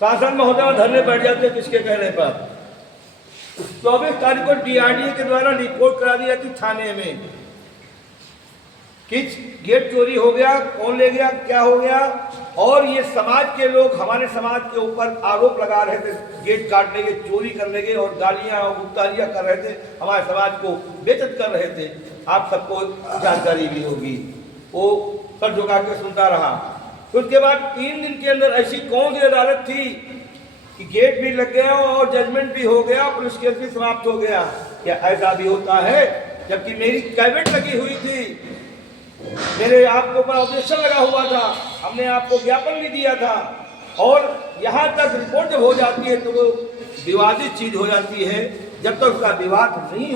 शासन महोदय धरने बैठ जाते किसके कहने पर। 24 तारीख को DRDA के द्वारा रिपोर्ट करा दी जाती थाने में कि गेट चोरी हो गया, कौन ले गया, क्या हो गया। और ये समाज के लोग हमारे समाज के ऊपर आरोप लगा रहे थे गेट काटने के, चोरी करने के, और गालियां और गुप्तारियां कर रहे थे, हमारे समाज को बेइज्जत कर रहे थे। आप सबको जानकारी भी होगी। वो सर झुका के सुनता रहा। फिर उसके बाद 3 दिन के अंदर ऐसी कौन सी अदालत थी कि गेट भी लग गया और जजमेंट भी हो गया, पुलिस केस भी समाप्त हो गया। क्या ऐसा भी होता है? जबकि मेरी कैबिनेट लगी हुई थी, मेरे आपके ऊपर ऑब्जेक्शन लगा हुआ था, हमने आपको ज्ञापन भी दिया था, और यहाँ तक रिपोर्ट जब हो जाती है तो वो विवादित चीज हो जाती है। जब तक उसका विवाद नहीं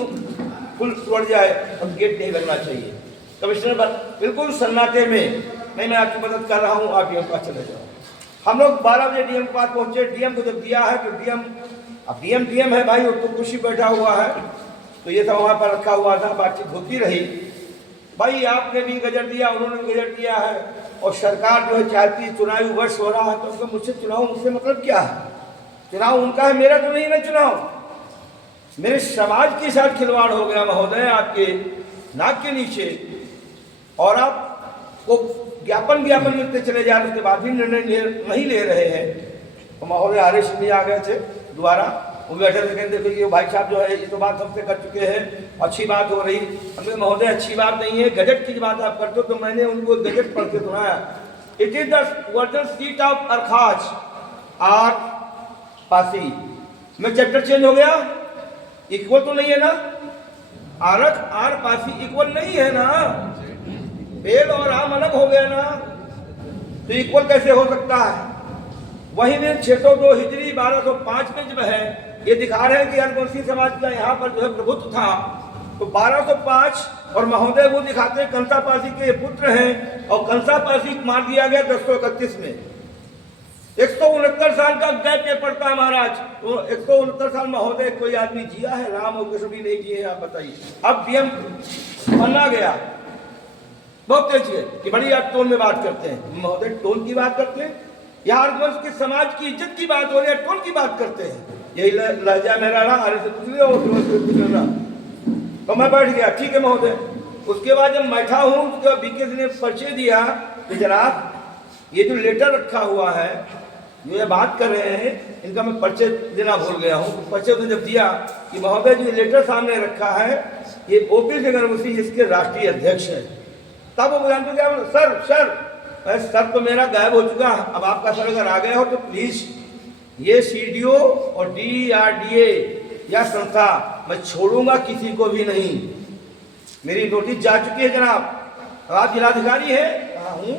फुल तोड़ जाए तब गेट नहीं लगना चाहिए। कमिश्नर बिल्कुल सन्नाटे में, नहीं मैं आपकी मदद कर रहा हूँ, आप डीएम के पास चले जाओ। हम लोग 12 बजे डीएम के पास पहुंचे। डीएम को जब दिया है तो डीएम है भाई, वो तो कुर्सी बैठा हुआ है, तो ये सब वहाँ पर रखा हुआ था, बातचीत होती रही। भाई आपने भी गजट दिया, उन्होंने भी गजट दिया है, और सरकार जो है चाहती है, चुनावी वर्ष हो रहा है तो उसका मुझसे मतलब क्या है? चुनाव उनका है, मेरा तो नहीं ना चुनाव। मेरे समाज के साथ खिलवाड़ हो गया महोदय आपके नाक के नीचे, और आप वो ज्ञापन मिलते चले जा रहे, उसके बाद भी निर्णय नहीं ले रहे हैं। तो महोदय आदेश भी आ गए थे दोबारा, वो बैठे थे, कहते देखो ये भाई साहब जो है ये तो बात हमसे कर चुके हैं, अच्छी बात हो रही। हमने महोदय अच्छी बात नहीं है, गजट की बात आप करते हो। तो मैंने उनको गजट पढ़ के सुनाया। It is the virtual seat of अरखाज आर पासी में चैप्टर चेंज हो गया, इक्वल तो नहीं है ना, आरख आर पासी इक्वल नहीं है ना, बेल और आम अलग हो गया ना, तो इक्वल कैसे हो सकता है? वही दिन 602 हिजरी 1205 में जब है ये दिखा रहे हैं कि हरवंशी समाज का यहाँ पर जो है प्रभुत्व था, तो 1205, और महोदय वो दिखाते हैं कंसा पासी के पुत्र हैं, और कंसा पासी मार दिया गया 1031 में। 169 साल का गैप ये पड़ता है महाराज। तो 169 साल महोदय कोई आदमी जिया है? राम और कृष्ण भी नहीं जिए हैं, आप बताइए। अब डीएम बनना गया, बहुत तेज है कि बड़ी आप टोन में बात करते हैं। महोदय टोन की बात करते हैं, यहाँ हरवंश के समाज की इज्जत की बात हो रही है, टोन की बात करते हैं। यही लहजा मेरा रहा, अरे से पूछ लिया तो मैं बैठ गया, ठीक है महोदय। उसके बाद जब बैठा हूँ, उसके बाद बीके ने परिचय दिया कि जनाब ये जो लेटर रखा हुआ है, जो ये बात कर रहे हैं, इनका मैं परिचय देना भूल गया हूँ। परिचय ने जब दिया कि महोदय जो लेटर सामने रखा है, ये ओपी सिंह इसके राष्ट्रीय अध्यक्ष है। तब वो जानते क्या, सर तो मेरा गायब हो चुका, अब आपका सर अगर आ गया हो तो प्लीज ये सीडीओ और DRDA या संस्था मैं छोड़ूंगा किसी को भी नहीं। मेरी नोटिस जा चुकी है जनाब। आप जिलाधिकारी हैं? हाँ हूँ।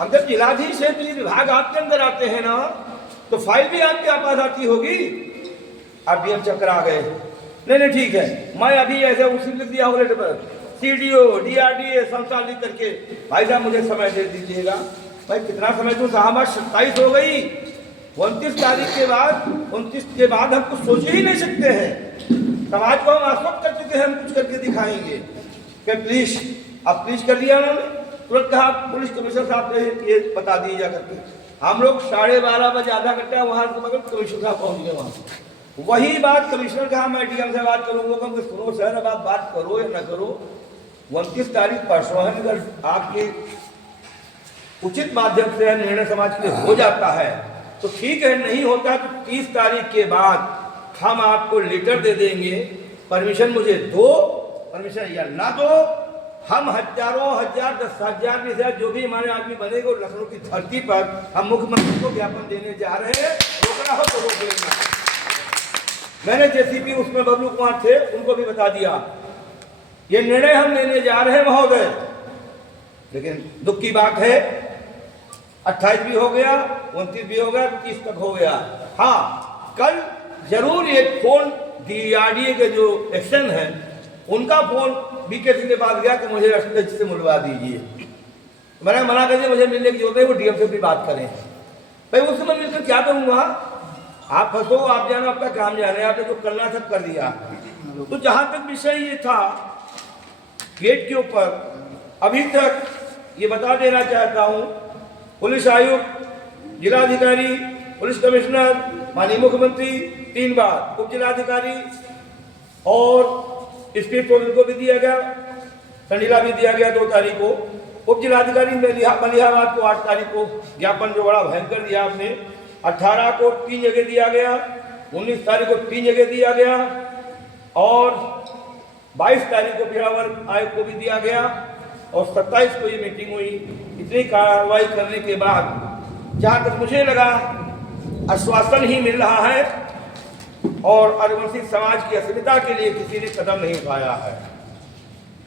हम जब जिलाधीश है तो ये विभाग आपके अंदर आते हैं ना, तो फाइल भी आपके पास आती होगी। आप डीएम चक्कर आ गए, नहीं ठीक है, मैं अभी ऐसे उसी लिख दिया लेटर पर, CDO DRDA संस्था लिख करके, भाई साहब मुझे समय दे दीजिएगा। भाई कितना समय दूं साहब, आज 27 हो गई, 29 तारीख के बाद, 29 के बाद हम कुछ सोच ही नहीं सकते हैं। समाज को हम आश्वस्त कर चुके हैं, हम कुछ करके दिखाएंगे। कि प्लीज, अब प्लीज कर दिया उन्होंने, तुरंत कहा पुलिस कमिश्नर साहब ने ये बता दिए जा करके। हम लोग 12:30 बजे आधा घंटा वहां से मगर कमिश्नर साहब पहुंच गए वहां। वही बात कमिश्नर कहा मैं डीएम से बात करूंगा, कम सुनो सर अब आप बात करो या ना करो, 29 तारीख परसों है, अगर आपके उचित माध्यम से निर्णय समाज के लिए हो जाता है तो ठीक है, नहीं होता तो 30 तारीख के बाद हम आपको लेटर दे देंगे। परमिशन मुझे दो, परमिशन या ना दो, हम हजारों हजार 10,000 में से जो भी हमारे आदमी बनेगा लखनऊ की धरती पर हम मुख्यमंत्री को ज्ञापन देने जा रहे हैं। रोकना हो तो रोक लेना। मैंने JCP उसमें बबलू कुमार थे, उनको भी बता दिया ये निर्णय हम लेने जा रहे हैं महोदय। लेकिन दुख की बात है 28 भी हो गया, 29 भी हो गया, 30 तक हो गया। हाँ, कल जरूर एक फोन DRDA के जो एक्शन है उनका फोन BK सिंह के पास गया कि मुझे राष्ट्रपति से मिलवा दीजिए। मैंने मना कर दिया, मुझे मिलने की जरूरत है, वो डीएम से भी बात करें। भाई उस समय मिलकर क्या करूंगा? आप फंसो, आप जानो, आपका काम जाने, आपने जो करना सब कर दिया। तो जहां तक विषय ये था गेट के ऊपर, अभी तक ये बता देना चाहता हूं, पुलिस आयुक्त, जिलाधिकारी पुलिस कमिश्नर, माननीय मुख्यमंत्री, 3 बार उप जिलाधिकारी और स्पीड को भी दिया गया, संडीला भी दिया गया 2 तारीख को। उप जिलाधिकारी मलिहाबाद को 8 तारीख को ज्ञापन जो बड़ा भयंकर दिया आपने, 18 को 3 जगह दिया गया, 19 तारीख को 3 जगह दिया गया और 22 तारीख को पेड़ावर आयोग को भी दिया गया और 27 को ये मीटिंग हुई। इतनी कार्रवाई करने के बाद जहाँ तक मुझे लगा आश्वासन ही मिल रहा है और आदिवासी समाज की अस्मिता के लिए किसी ने कदम नहीं उठाया है।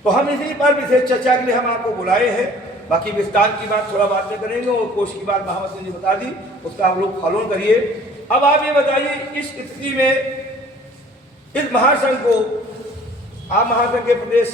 तो हम इसी पर विशेष चर्चा के लिए हम आपको बुलाए हैं। बाकी विस्तार की बात थोड़ा बाद में करेंगे और कोष की बात महामती ने बता दी, उसका आप लोग फॉलो करिए। अब आप ये बताइए, इस स्थिति में इस महासंघ को, आप महासंघ के प्रदेश